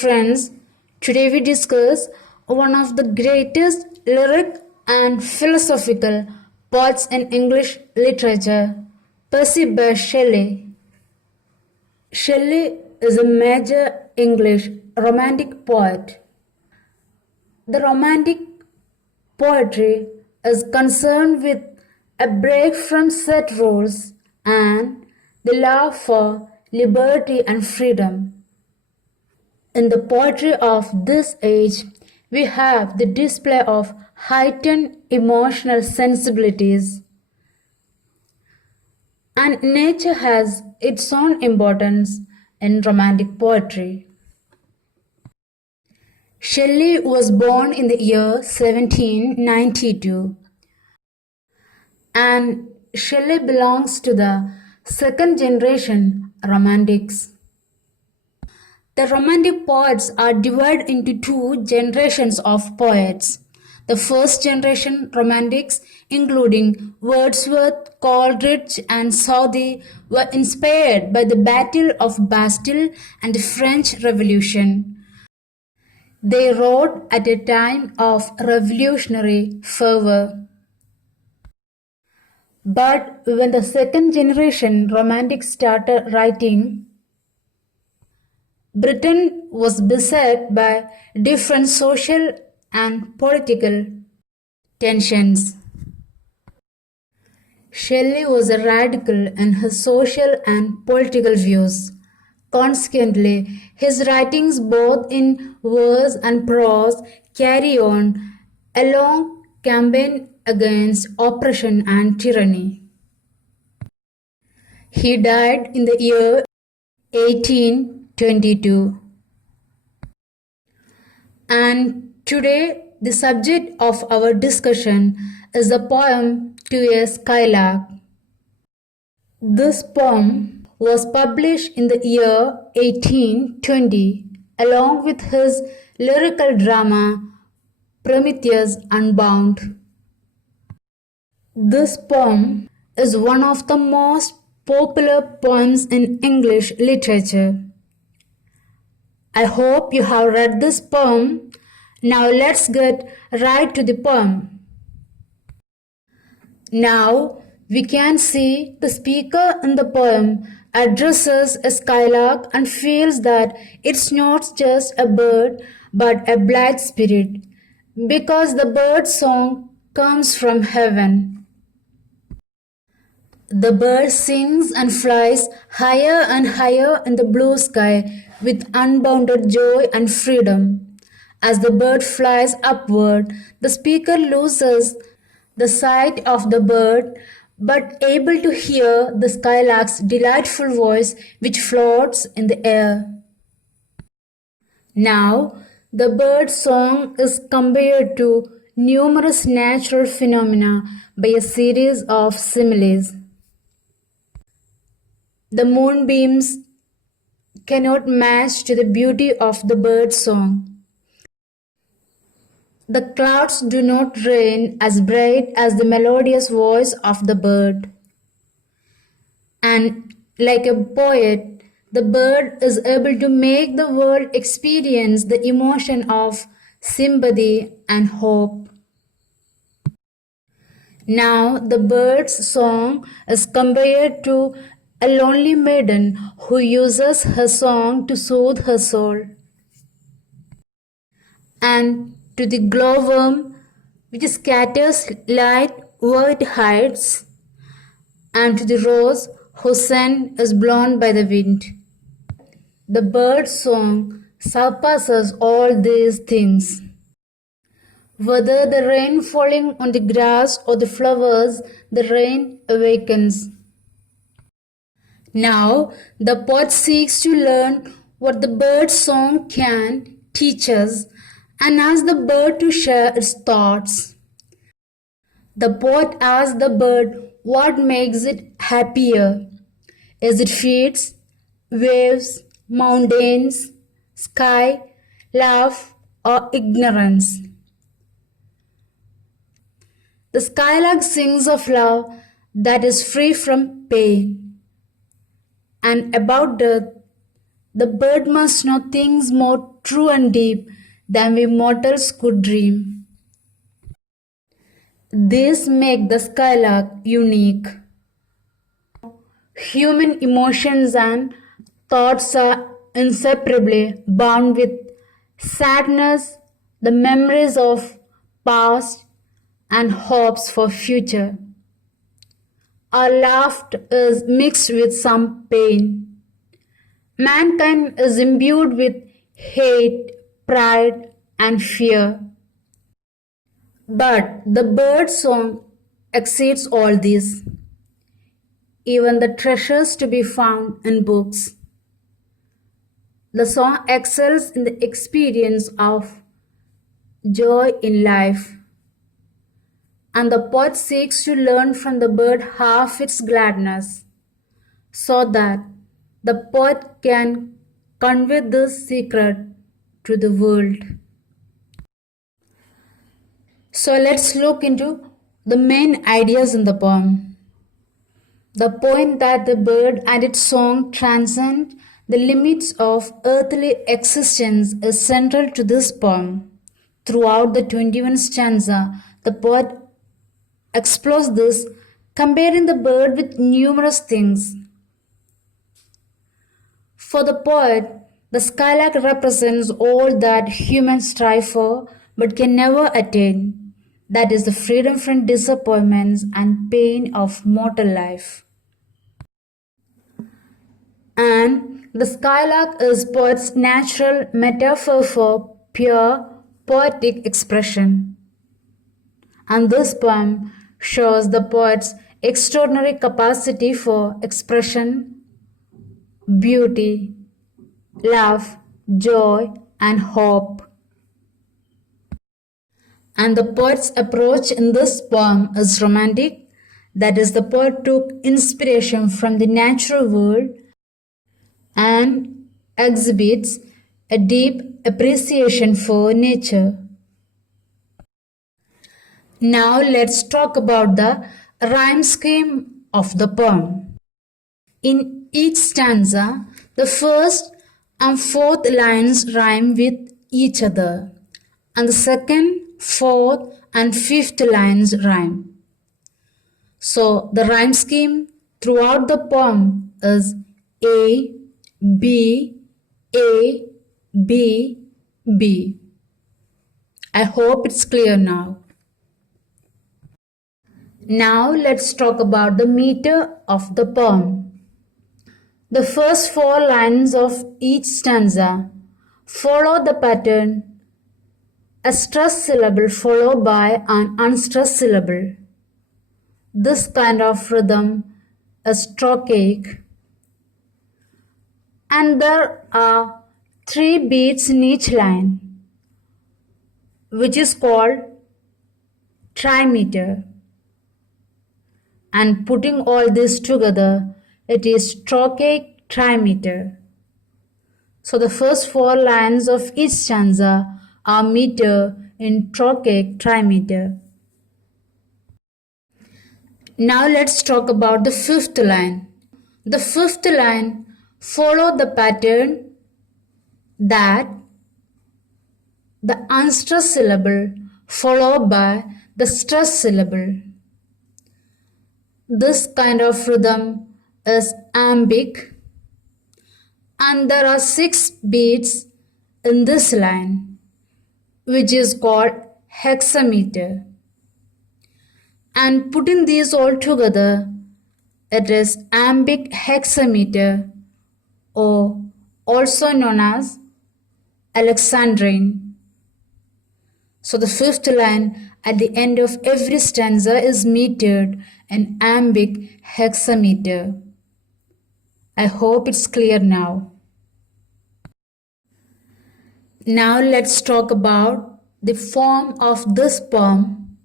friends, today we discuss one of the greatest lyric and philosophical poets in English literature, Percy Bysshe Shelley. Shelley is a major English romantic poet. The romantic poetry is concerned with a break from set rules and the love for liberty and freedom. In the poetry of this age, we have the display of heightened emotional sensibilities, and nature has its own importance in romantic poetry. Shelley was born in the year 1792, and Shelley belongs to the second generation Romantics. The Romantic poets are divided into two generations of poets. The first generation Romantics, including Wordsworth, Coleridge, and Southey, were inspired by the Battle of Bastille and the French Revolution. They wrote at a time of revolutionary fervor. But when the second generation Romantics started writing, Britain was beset by different social and political tensions. Shelley was a radical in his social and political views. Consequently, his writings both in verse and prose carry on a long campaign against oppression and tyranny. He died in the year 1822. And today the subject of our discussion is the poem To a Skylark. This poem was published in the year 1820 along with his lyrical drama Prometheus Unbound. This poem is one of the most popular poems in English literature. I hope you have read this poem. Now let's get right to the poem. Now we can see the speaker in the poem addresses a skylark and feels that it's not just a bird but a blithe spirit, because the bird's song comes from heaven. The bird sings and flies higher and higher in the blue sky with unbounded joy and freedom. As the bird flies upward, the speaker loses the sight of the bird, but able to hear the skylark's delightful voice which floats in the air. Now, the bird's song is compared to numerous natural phenomena by a series of similes. The moonbeams cannot match to the beauty of the bird's song. The clouds do not rain as bright as the melodious voice of the bird. And like a poet, the bird is able to make the world experience the emotion of sympathy and hope. Now the bird's song is compared to a lonely maiden who uses her song to soothe her soul, and to the glowworm which scatters light where it hides, and to the rose whose scent is blown by the wind. The bird's song surpasses all these things. Whether the rain falling on the grass or the flowers, the rain awakens. Now the poet seeks to learn what the bird's song can teach us and asks the bird to share its thoughts. The poet asks the bird what makes it happier. Is it feet, waves, mountains, sky, love, or ignorance? The skylark sings of love that is free from pain. And about death, the bird must know things more true and deep than we mortals could dream. This makes the Skylark unique. Human emotions and thoughts are inseparably bound with sadness, the memories of past, and hopes for future. Our laughter is mixed with some pain. Mankind is imbued with hate, pride, and fear. But the bird song exceeds all these, even the treasures to be found in books. The song excels in the experience of joy in life, and the poet seeks to learn from the bird half its gladness, so that the poet can convey this secret to the world. So let's look into the main ideas in the poem. The point that the bird and its song transcend the limits of earthly existence is central to this poem. Throughout the 21 stanza, the poet explores this, comparing the bird with numerous things. For the poet, the skylark represents all that humans strive for but can never attain. That is the freedom from disappointments and pain of mortal life. And the skylark is poet's natural metaphor for pure poetic expression. And this poem shows the poet's extraordinary capacity for expression, beauty, love, joy, and hope. And the poet's approach in this poem is romantic. That is, the poet took inspiration from the natural world and exhibits a deep appreciation for nature. Now let's talk about the rhyme scheme of the poem. In each stanza, the first and fourth lines rhyme with each other, and the second, fourth, and fifth lines rhyme. So the rhyme scheme throughout the poem is A, B, A, B, B. I hope it's clear now. Now let's talk about the meter of the poem. The first four lines of each stanza follow the pattern a stressed syllable followed by an unstressed syllable. This kind of rhythm is trochaic, and there are 3 beats in each line, which is called trimeter. And putting all this together, it is trochaic trimeter. So the first 4 lines of each stanza are meter in trochaic trimeter. Now let's talk about the fifth line. The fifth line follows the pattern that the unstressed syllable followed by the stressed syllable. This kind of rhythm is iambic, and there are 6 beats in this line, which is called hexameter. And putting these all together, it is iambic hexameter, or also known as Alexandrine. So the fifth line at the end of every stanza is metered in iambic hexameter. I hope it's clear now. Now let's talk about the form of this poem.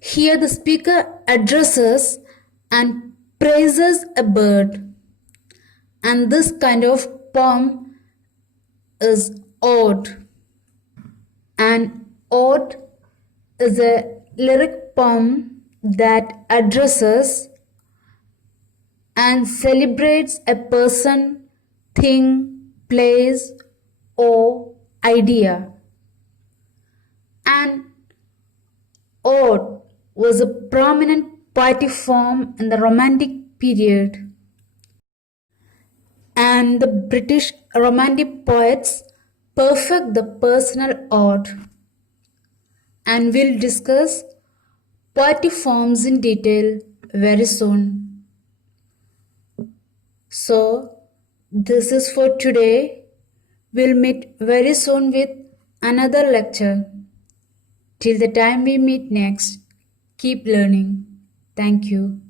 Here the speaker addresses and praises a bird, and this kind of poem is ode. An ode is a lyric poem that addresses and celebrates a person, thing, place, or idea. And ode was a prominent poetic form in the Romantic period, and the British Romantic poets perfect the personal ode. And we'll discuss poetic forms in detail very soon. So, this is for today. We'll meet very soon with another lecture. Till the time we meet next, keep learning. Thank you.